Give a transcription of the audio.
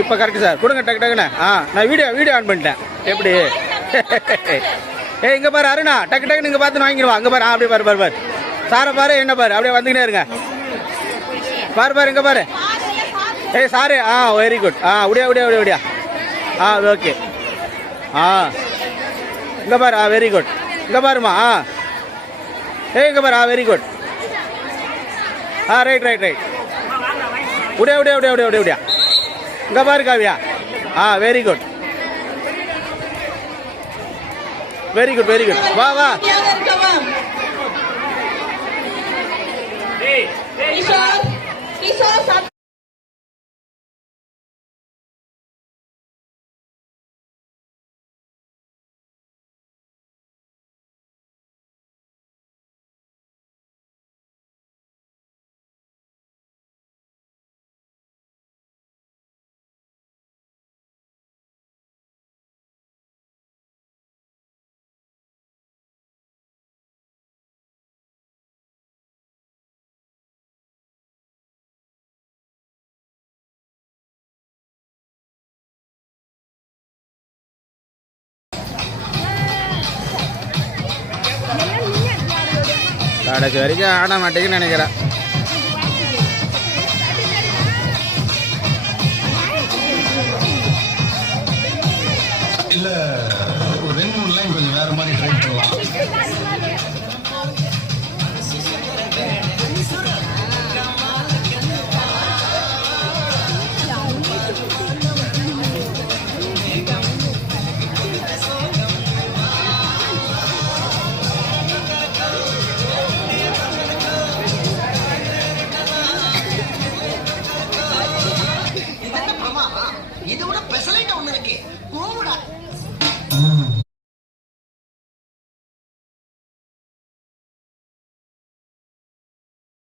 இப்போ correct sir. கொடுங்க டக்கு டக்குண்ணே. நான் வீடியோ ஆன் பண்ணிட்டேன். எப்படி இங்கே பாரு அருணா, டக்கு டக்குன்னு இங்கே பார்த்து வாங்கிடுவா. அங்கே பாரு, அப்படியே பாரு பாரு பாரு. சாரை பாரு, என்ன பாரு, அப்படியே வந்துக்கினே இருங்க. பாரு இங்கே பாரு. சாரு. Very good. உடியா. ஓகே. இங்கே பாரு. Very good. இங்கே பாருமா. இங்கே பாரு. Very good. ரைட். உடியா. இங்கே பாரு காவியா. Very good. வா. கடைசி வரைக்கும் ஆட மாட்டேங்குன்னு நினைக்கிறேன்.